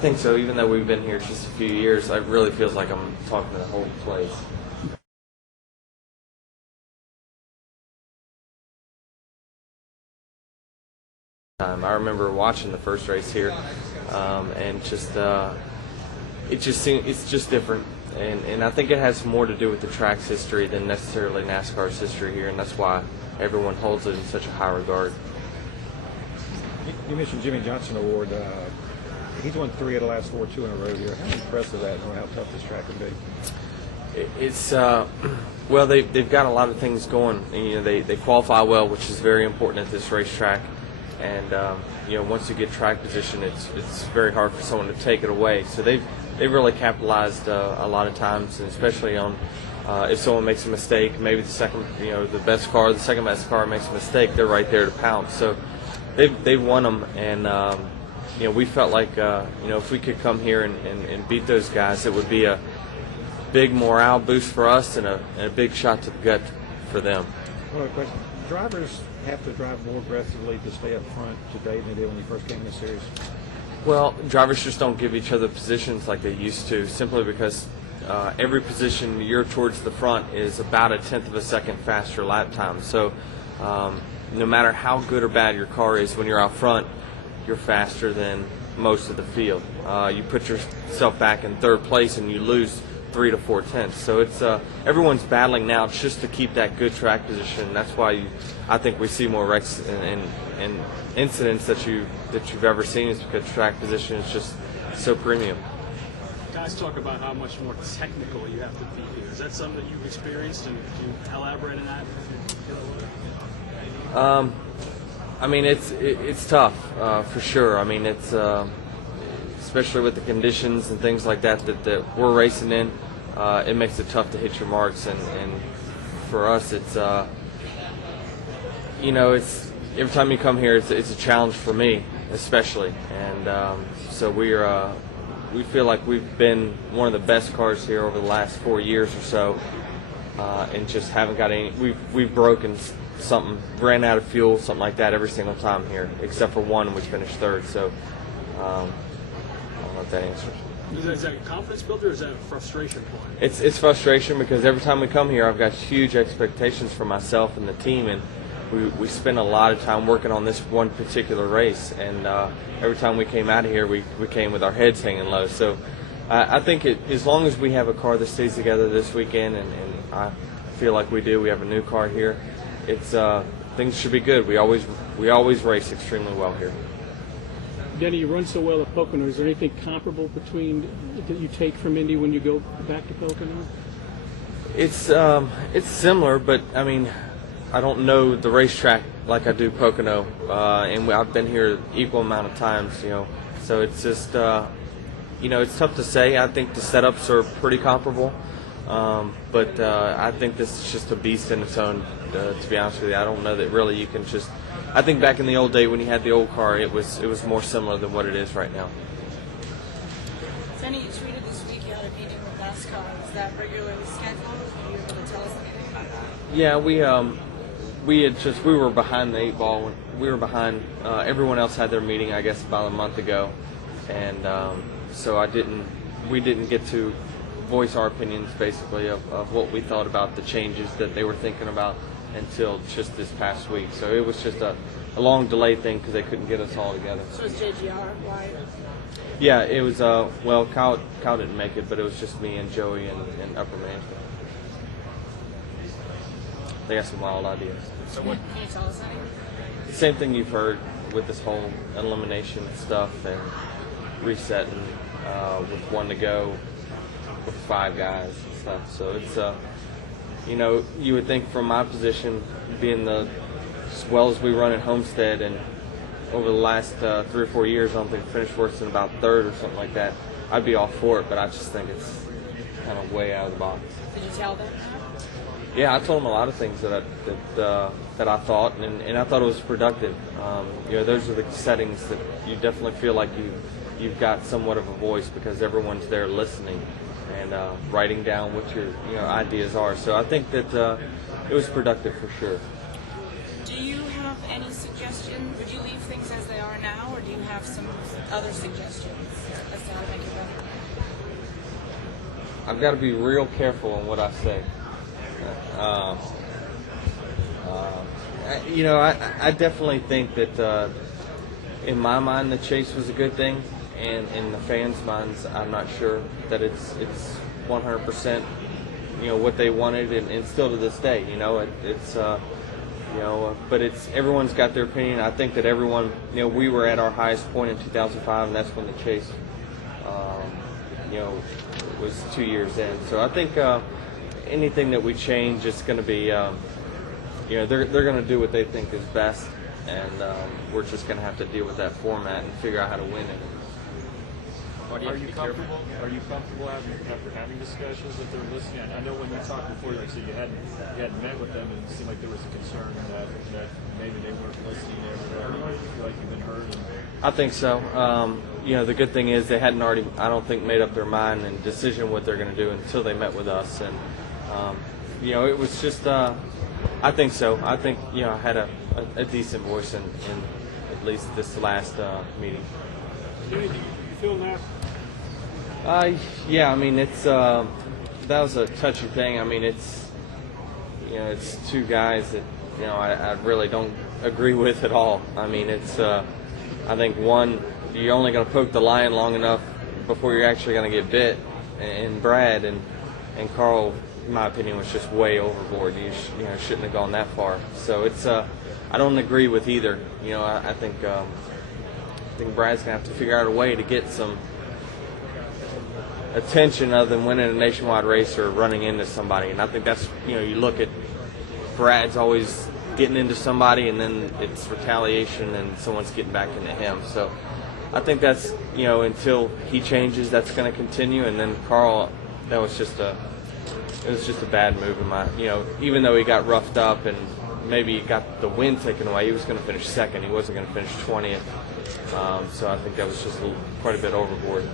think so. Even though we've been here just a few years, it really feels like I'm talking to the whole place. I remember watching the first race here, and it's just different, and I think it has more to do with the track's history than necessarily NASCAR's history here, and that's why everyone holds it in such a high regard. You mentioned Jimmy Johnson Award. He's won 3 of the last 4, 2 in a row here. How impressive is that, knowing how tough this track can be? It's well, they've got a lot of things going. And, they qualify well, which is very important at this racetrack. And once you get track position, it's very hard for someone to take it away. So they've really capitalized a lot of times, and especially on if someone makes a mistake, maybe the second best car makes a mistake, they're right there to pounce. So they've won them, and we felt like if we could come here and beat those guys, it would be a big morale boost for us and a big shot to the gut for them. One other question: drivers have to drive more aggressively to stay up front today than they did when you first came in the series? Well, drivers just don't give each other positions like they used to, simply because every position you're towards the front is about a tenth of a second faster lap time. So no matter how good or bad your car is, when you're out front, you're faster than most of the field. You put yourself back in third place and you lose 3 to 4 tenths. So it's everyone's battling now just to keep that good track position. That's why I think we see more wrecks and incidents that you've ever seen, is because track position is just so premium. Guys talk about how much more technical you have to be here. Is that something that you've experienced, and can you elaborate on that? I mean, it's tough for sure. I mean, it's especially with the conditions and things like that we're racing in. It makes it tough to hit your marks, and for us, it's it's every time you come here, it's a challenge for me, especially, and so we feel like we've been one of the best cars here over the last 4 years or so, and just haven't got any. We've broken something, ran out of fuel, something like that every single time here, except for one, which finished third. So I don't know if that answers. Is that a confidence builder, or is that a frustration point? It's frustration, because every time we come here, I've got huge expectations for myself and the team, and we spend a lot of time working on this one particular race, and every time we came out of here, we came with our heads hanging low. So I think as long as we have a car that stays together this weekend, and I feel like we do, we have a new car here, things should be good. We always race extremely well here. Denny, you run so well at Pocono. Is there anything comparable between that you take from Indy when you go back to Pocono? It's similar, but I mean, I don't know the racetrack like I do Pocono, and I've been here equal amount of times, So it's just, it's tough to say. I think the setups are pretty comparable, but I think this is just a beast in its own. To be honest with you, I don't know that really you can just. I think back in the old day when you had the old car, it was more similar than what it is right now. Denny, you tweeted this week you had a meeting with NASCAR. Is that regularly scheduled? Are you able to tell us anything about that? Yeah, we were behind the 8 ball. We were behind. Everyone else had their meeting, I guess, about a month ago, and so we didn't get to voice our opinions basically of what we thought about the changes that they were thinking about until just this past week. So it was just a long delay thing because they couldn't get us all together. So is JGR why? Yeah, it was. Kyle didn't make it, but it was just me and Joey and upper management. They got some wild ideas. So what can you tell us anything? Same thing you've heard with this whole elimination stuff and resetting with 1 to go with 5 guys and stuff. So it's you would think from my position, being as well as we run at Homestead, and over the last 3 or 4 years, I don't think finished worse than about 3rd or something like that, I'd be all for it, but I just think it's kind of way out of the box. Did you tell them? Yeah, I told them a lot of things that I thought, and I thought it was productive. Those are the settings that you definitely feel like you've got somewhat of a voice, because everyone's there listening and writing down what your ideas are. So I think that it was productive for sure. Do you have any suggestion? Would you leave things as they are now, or do you have some other suggestions as to how to make it better? I've got to be real careful on what I say. I definitely think that in my mind the chase was a good thing, and in the fans' minds, I'm not sure that it's 100%. What they wanted, and still to this day, but it's everyone's got their opinion. I think that everyone, we were at our highest point in 2005, and that's when the chase, was 2 years in. So I think anything that we change is going to be, they're going to do what they think is best, and we're just going to have to deal with that format and figure out how to win it. Are you comfortable? Are you comfortable after having discussions that they're listening? I know when you talked before, you said you hadn't met with them, and it seemed like there was a concern that maybe they weren't listening. Do you feel like you've been heard? I think so. The good thing is they hadn't already, I don't think, made up their mind and decision what they're going to do until they met with us, and it was just. I think so. I think I had a decent voice in at least this last meeting. Do you feel now? Yeah, I mean it's that was a touchy thing. I mean it's two guys that I really don't agree with at all. I mean it's I think one, you're only going to poke the lion long enough before you're actually going to get bit, and Brad and Carl, in my opinion, was just way overboard. You shouldn't have gone that far. So it's I don't agree with either. I think Brad's gonna have to figure out a way to get some attention other than winning a nationwide race or running into somebody. And I think that's you look at Brad's always getting into somebody, and then it's retaliation, and someone's getting back into him. So I think that's until he changes, that's going to continue. And then Carl, that was just a bad move in my even though he got roughed up and maybe he got the win taken away, he was going to finish second. He wasn't going to finish 20th. So I think that was just quite a bit overboard.